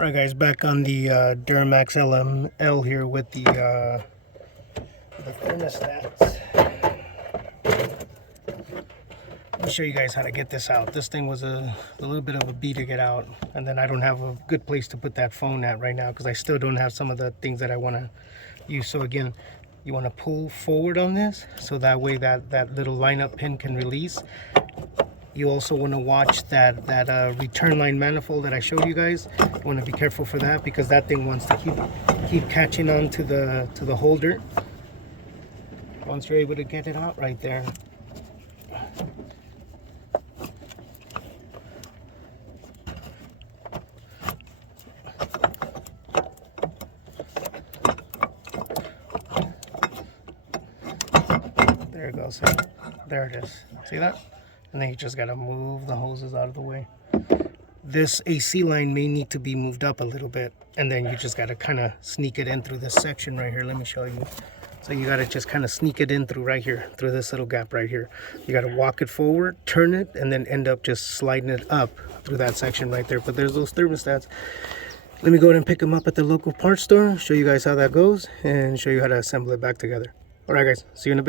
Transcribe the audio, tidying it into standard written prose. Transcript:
Alright guys, back on the Duramax LML here with the thermostats. Let me show you guys how to get this out. This thing was a little bit of a bee to get out, and then I don't have a good place to put that phone at right now because I still don't have some of the things that I want to use. So again, you want to pull forward on this so that way that little lineup pin can release. You also want to watch that return line manifold that I showed you guys. You want to be careful for that because that thing wants to keep catching on to the holder. Once you're able to get it out right there. There it goes. There it is. See that? And then you just got to move the hoses out of the way. This AC line may need to be moved up a little bit, and then you just got to kind of sneak it in through this section right here. Let me show you. So you got to just kind of sneak it in through right here, through this little gap right here. You got to walk it forward, turn it, and then end up just sliding it up through that section right there. But there's those thermostats. Let me go ahead and pick them up at the local parts store, show you guys how that goes, and show you how to assemble it back together. All right, guys, see you in a bit.